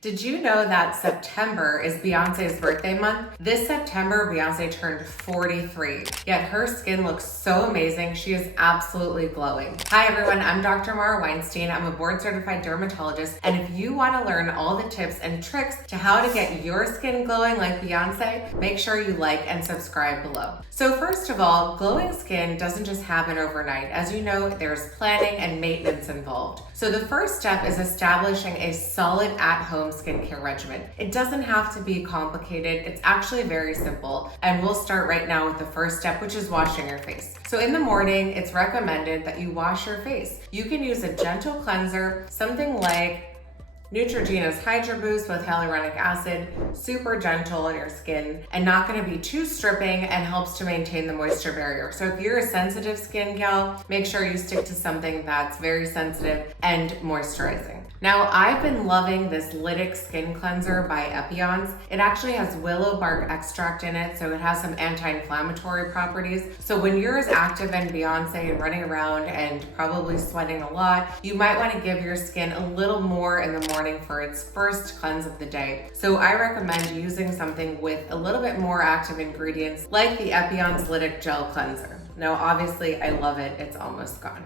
Did you know that September is Beyonce's birthday month? This September, Beyonce turned 43, yet her skin looks so amazing. She is absolutely glowing. Hi everyone, I'm Dr. Weinstein. I'm a board certified dermatologist, and if you want to learn all the tips and tricks to how to get your skin glowing like Beyonce, make sure you like and subscribe below. So first of all, glowing skin doesn't just happen overnight. As you know, there's planning and maintenance involved. So the first step is establishing a solid at-home skincare regimen. It doesn't have to be complicated. It's actually very simple. And we'll start right now with the first step, which is washing your face. So in the morning, it's recommended that you wash your face. You can use a gentle cleanser, something like Neutrogena's Hydra Boost with hyaluronic acid, super gentle on your skin and not going to be too stripping, and helps to maintain the moisture barrier. So if you're a sensitive skin gal, make sure you stick to something that's very sensitive and moisturizing. Now, I've been loving this Lytic Skin Cleanser by Beyonce. It actually has willow bark extract in it, so it has some anti-inflammatory properties. So when you're as active as Beyonce and running around and probably sweating a lot, you might want to give your skin a little more in the morning for its first cleanse of the day. So I recommend using something with a little bit more active ingredients like the Beyonce Lytic Gel Cleanser. Now, obviously, I love it. It's almost gone.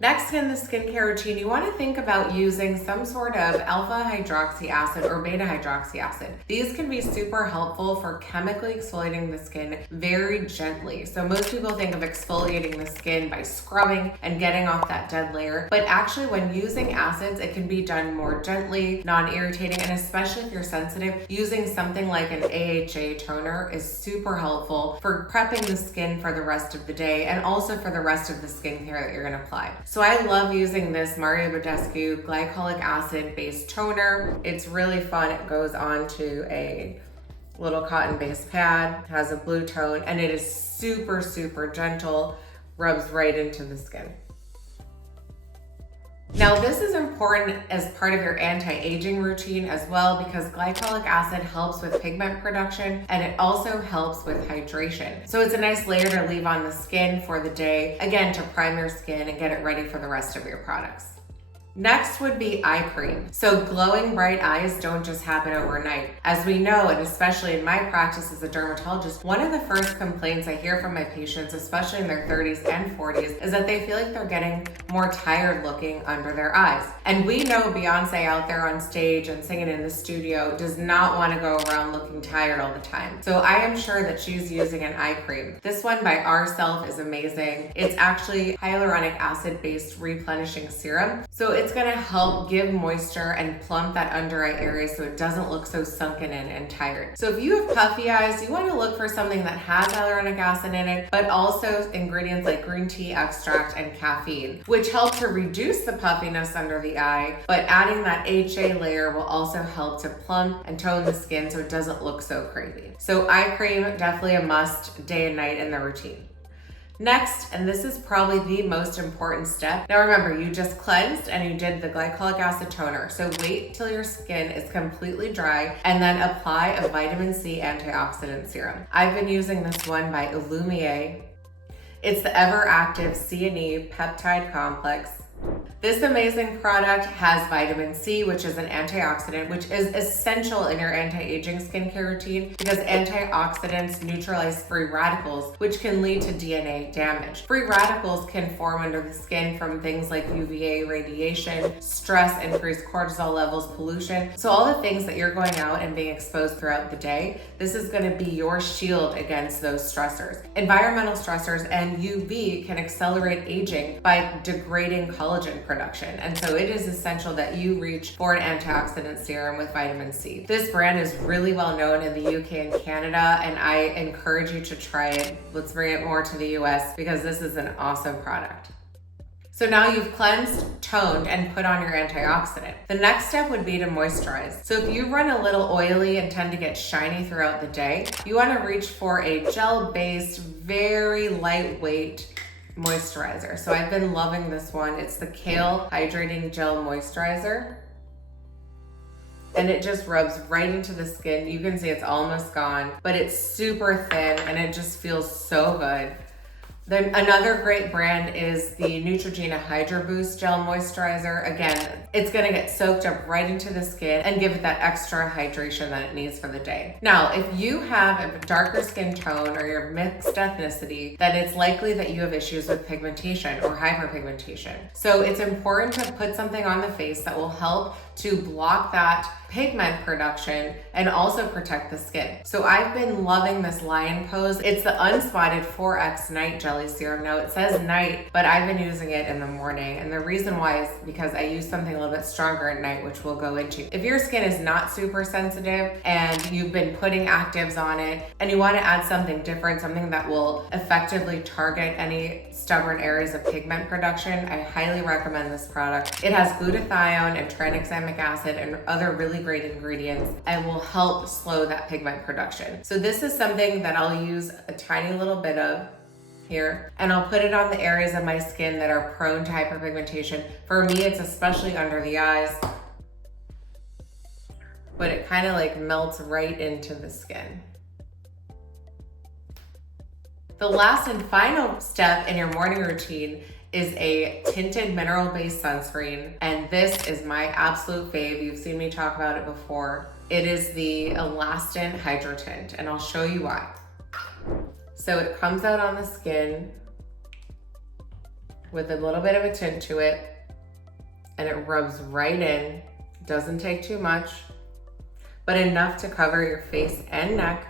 Next in the skincare routine, you want to think about using some sort of alpha hydroxy acid or beta hydroxy acid. These can be super helpful for chemically exfoliating the skin very gently. So most people think of exfoliating the skin by scrubbing and getting off that dead layer, but actually when using acids, it can be done more gently, non-irritating, and especially if you're sensitive, using something like an AHA toner is super helpful for prepping the skin for the rest of the day and also for the rest of the skincare that you're going to apply. So I love using this Mario Badescu glycolic acid based toner. It's really fun. It goes onto a little cotton-based pad, has a blue tone, and it is super, super gentle, rubs right into the skin. Now, this is important as part of your anti-aging routine as well, because glycolic acid helps with pigment production and it also helps with hydration. So it's a nice layer to leave on the skin for the day, again, to prime your skin and get it ready for the rest of your products. Next would be eye cream. So glowing bright eyes don't just happen overnight. As we know, and especially in my practice as a dermatologist, one of the first complaints I hear from my patients, especially in their 30s and 40s, is that they feel like they're getting more tired looking under their eyes. And we know Beyonce out there on stage and singing in the studio does not want to go around looking tired all the time. So I am sure that she's using an eye cream. This one by Ourself is amazing. It's actually hyaluronic acid based replenishing serum. So it's going to help give moisture and plump that under eye area so it doesn't look so sunken in and tired. So if you have puffy eyes, you want to look for something that has hyaluronic acid in it, but also ingredients like green tea extract and caffeine, which help to reduce the puffiness under the eye, but adding that HA layer will also help to plump and tone the skin so it doesn't look so crazy. So eye cream, definitely a must day and night in the routine. Next, and this is probably the most important step. Now remember, you just cleansed and you did the glycolic acid toner. So wait till your skin is completely dry and then apply a vitamin C antioxidant serum. I've been using this one by Illumier. It's the Ever Active C&E Peptide Complex. This amazing product has vitamin C, which is an antioxidant, which is essential in your anti-aging skincare routine because antioxidants neutralize free radicals, which can lead to DNA damage. Free radicals can form under the skin from things like UVA radiation, stress, increased cortisol levels, pollution. So all the things that you're going out and being exposed throughout the day, this is going to be your shield against those stressors. Environmental stressors and UV can accelerate aging by degrading collagen production. And so it is essential that you reach for an antioxidant serum with vitamin C. This brand is really well known in the UK and Canada, and I encourage you to try it. Let's bring it more to the US because this is an awesome product. So now you've cleansed, toned, and put on your antioxidant. The next step would be to moisturize. So if you run a little oily and tend to get shiny throughout the day, you want to reach for a gel-based, very lightweight moisturizer. So I've been loving this one. It's the Kale Hydrating Gel Moisturizer. And it just rubs right into the skin. You can see it's almost gone, but it's super thin and it just feels so good. Then another great brand is the Neutrogena Hydro Boost Gel Moisturizer. Again, it's gonna get soaked up right into the skin and give it that extra hydration that it needs for the day. Now, if you have a darker skin tone or you're mixed ethnicity, then it's likely that you have issues with pigmentation or hyperpigmentation. So it's important to put something on the face that will help to block that pigment production and also protect the skin. So I've been loving this Lion Pose. It's the Unspotted 4X Night Jelly Serum. Now it says night, but I've been using it in the morning. And the reason why is because I use something a little bit stronger at night, which we'll go into. If your skin is not super sensitive and you've been putting actives on it and you want to add something different, something that will effectively target any stubborn areas of pigment production, I highly recommend this product. It has glutathione and tranexamic acid and other really great ingredients and will help slow that pigment production. So this is something that I'll use a tiny little bit of here, and I'll put it on the areas of my skin that are prone to hyperpigmentation. For me, it's especially under the eyes, but it kind of like melts right into the skin. The last and final step in your morning routine is a tinted mineral-based sunscreen, and this is my absolute fave. You've seen me talk about it before. It is the Elastin Hydro Tint, and I'll show you why. So it comes out on the skin with a little bit of a tint to it, and it rubs right in. Doesn't take too much, but enough to cover your face and neck.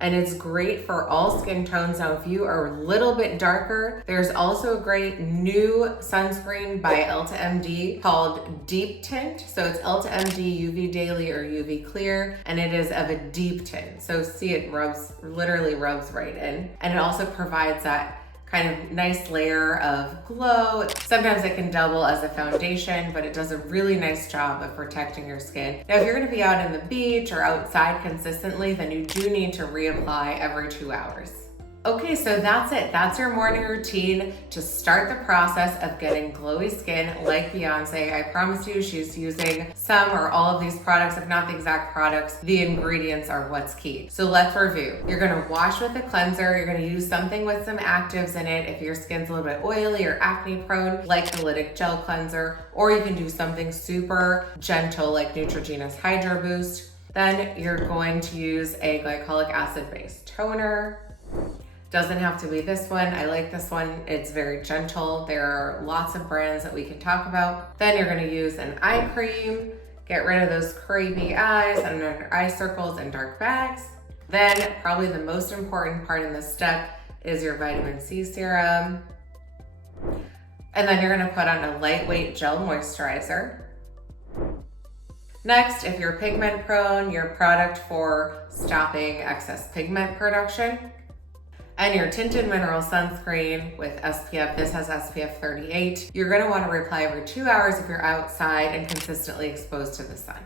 And it's great for all skin tones. Now, if you are a little bit darker, there's also a great new sunscreen by Elta MD called Deep Tint. So it's Elta MD UV Daily or UV Clear, and it is of a deep tint. So see, it literally rubs right in. And it also provides that kind of nice layer of glow. Sometimes it can double as a foundation, but it does a really nice job of protecting your skin. Now, if you're gonna be out on the beach or outside consistently, then you do need to reapply every 2 hours. Okay, so that's it. That's your morning routine to start the process of getting glowy skin like Beyonce. I promise you she's using some or all of these products, if not the exact products. The ingredients are what's key. So let's review. You're gonna wash with a cleanser. You're gonna use something with some actives in it if your skin's a little bit oily or acne prone, like the Lytic Gel Cleanser, or you can do something super gentle like Neutrogena's Hydro Boost. Then you're going to use a glycolic acid-based toner. Doesn't have to be this one. I like this one. It's very gentle. There are lots of brands that we can talk about. Then you're gonna use an eye cream. Get rid of those crepey eyes and under eye circles and dark bags. Then probably the most important part in this step is your vitamin C serum. And then you're gonna put on a lightweight gel moisturizer. Next, if you're pigment prone, your product for stopping excess pigment production. And your tinted mineral sunscreen with SPF, this has SPF 38. You're gonna wanna reapply every 2 hours if you're outside and consistently exposed to the sun.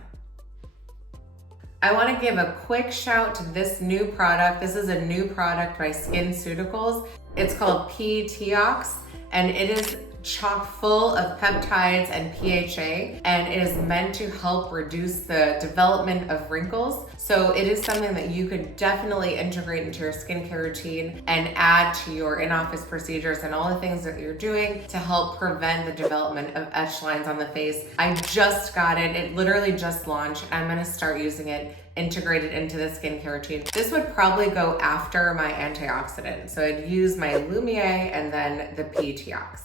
I wanna give a quick shout to this new product. This is a new product by SkinCeuticals. It's called P-Teox, and it is chock full of peptides and PHA, and it is meant to help reduce the development of wrinkles. So it is something that you could definitely integrate into your skincare routine and add to your in-office procedures and all the things that you're doing to help prevent the development of etch lines on the face. I just got it. It literally just launched. I'm gonna start using it integrated into the skincare routine. This would probably go after my antioxidant. So I'd use my Lumiere and then the P-Teox.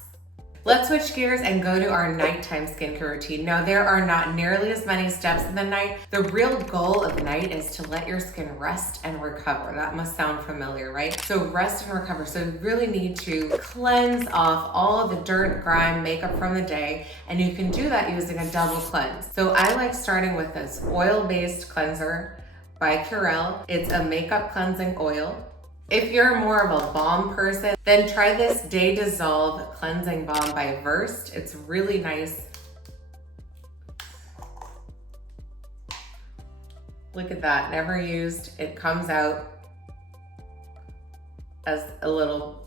Let's switch gears and go to our nighttime skincare routine. Now, there are not nearly as many steps in the night. The real goal of night is to let your skin rest and recover. That must sound familiar, right? So rest and recover. So you really need to cleanse off all of the dirt, grime, makeup from the day, and you can do that using a double cleanse. So I like starting with this oil-based cleanser by Curel. It's a makeup cleansing oil. If you're more of a balm person, then try this Day Dissolve Cleansing Balm by Versed. It's really nice. Look at that, never used. It comes out as a little,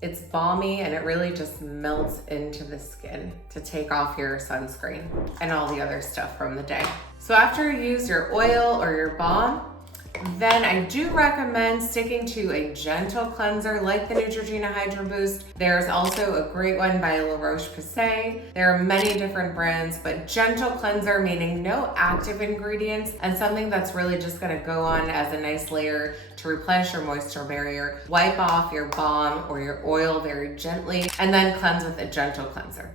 it's balmy and it really just melts into the skin to take off your sunscreen and all the other stuff from the day. So after you use your oil or your balm, Then I do recommend sticking to a gentle cleanser like the Neutrogena Hydro Boost. There's also a great one by La Roche-Posay. There are many different brands, but gentle cleanser meaning no active ingredients and something that's really just gonna go on as a nice layer to replenish your moisture barrier. Wipe off your balm or your oil very gently and then cleanse with a gentle cleanser.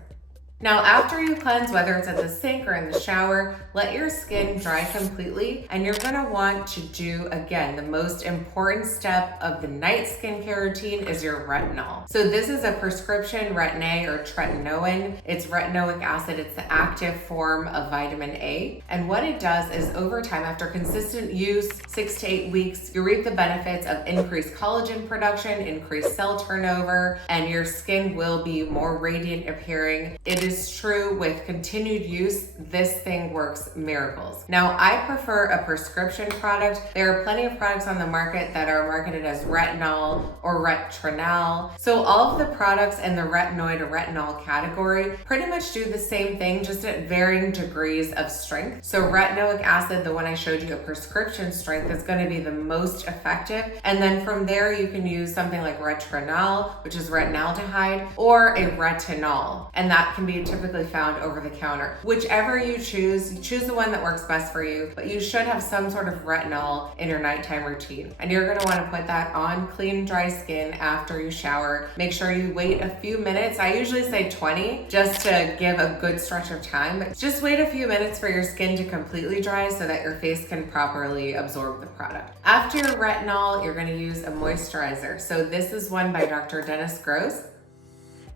Now, after you cleanse, whether it's at the sink or in the shower, let your skin dry completely, and you're gonna want to do, again, the most important step of the night skincare routine is your retinol. So this is a prescription retin-A or tretinoin. It's retinoic acid. It's the active form of vitamin A. And what it does is over time, after consistent use, 6 to 8 weeks, you reap the benefits of increased collagen production, increased cell turnover, and your skin will be more radiant appearing. It is true with continued use, this thing works miracles. Now, I prefer a prescription product. There are plenty of products on the market that are marketed as retinol or retrinal. So all of the products in the retinoid or retinol category pretty much do the same thing, just at varying degrees of strength. So retinoic acid, the one I showed you, a prescription strength, is going to be the most effective. And then from there, you can use something like retrinal, which is retinaldehyde, or a retinol. And that can be typically found over the counter. Whichever you choose the one that works best for you, but you should have some sort of retinol in your nighttime routine. And you're gonna wanna put that on clean, dry skin after you shower. Make sure you wait a few minutes. I usually say 20, just to give a good stretch of time, but just wait a few minutes for your skin to completely dry so that your face can properly absorb the product. After your retinol, you're gonna use a moisturizer. So this is one by Dr. Dennis Gross.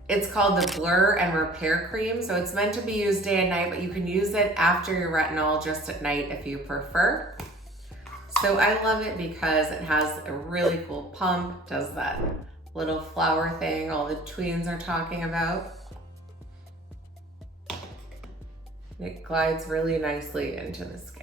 It's called the Blur and Repair Cream. So it's meant to be used day and night, but you can use it after your retinol just at night if you prefer. So I love it because it has a really cool pump, does that little flower thing all the tweens are talking about. It glides really nicely into the skin.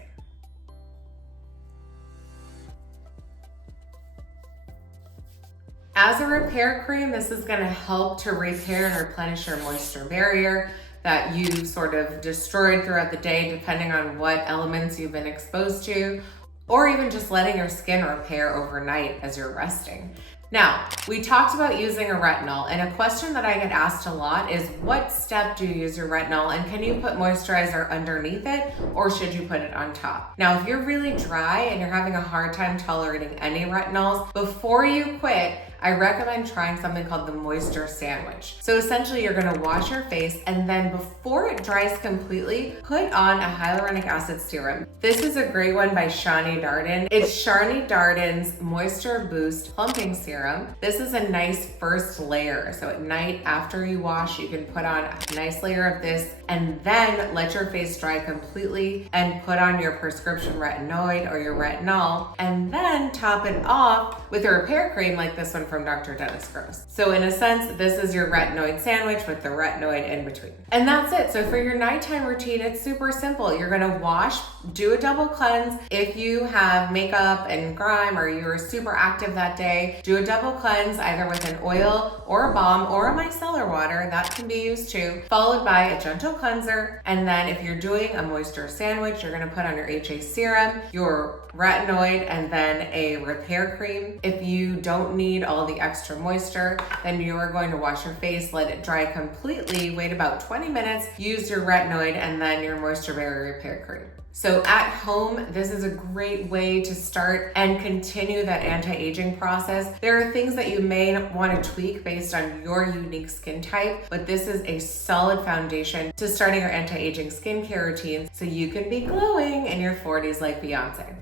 As a repair cream, this is gonna help to repair and replenish your moisture barrier that you sort of destroyed throughout the day, depending on what elements you've been exposed to, or even just letting your skin repair overnight as you're resting. Now, we talked about using a retinol, and a question that I get asked a lot is, what step do you use your retinol, and can you put moisturizer underneath it, or should you put it on top? Now, if you're really dry and you're having a hard time tolerating any retinols, before you quit, I recommend trying something called the moisture sandwich. So essentially you're gonna wash your face, and then before it dries completely, put on a hyaluronic acid serum. This is a great one by Shani Darden. It's Shani Darden's Moisture Boost Plumping Serum. This is a nice first layer. So at night after you wash, you can put on a nice layer of this and then let your face dry completely and put on your prescription retinoid or your retinol, and then top it off with a repair cream like this one from Dr. Dennis Gross. So in a sense, this is your retinoid sandwich with the retinoid in between. And that's it. So for your nighttime routine, it's super simple. You're gonna wash, do a double cleanse. If you have makeup and grime or you were super active that day, do a double cleanse either with an oil or a balm or a micellar water, that can be used too, followed by a gentle cleanser. And then if you're doing a moisture sandwich, you're gonna put on your HA serum, your retinoid, and then a repair cream. If you don't need all the extra moisture, then you are going to wash your face, let it dry completely, wait about 20 minutes, use your retinoid, and then your moisture barrier repair cream. So at home, this is a great way to start and continue that anti-aging process. There are things that you may want to tweak based on your unique skin type, but this is a solid foundation to starting your anti-aging skincare routine so you can be glowing in your 40s like Beyonce.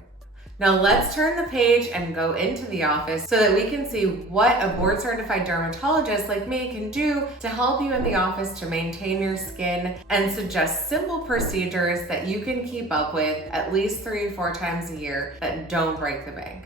Now let's turn the page and go into the office so that we can see what a board certified dermatologist like me can do to help you in the office to maintain your skin and suggest simple procedures that you can keep up with at least 3 or 4 times a year that don't break the bank.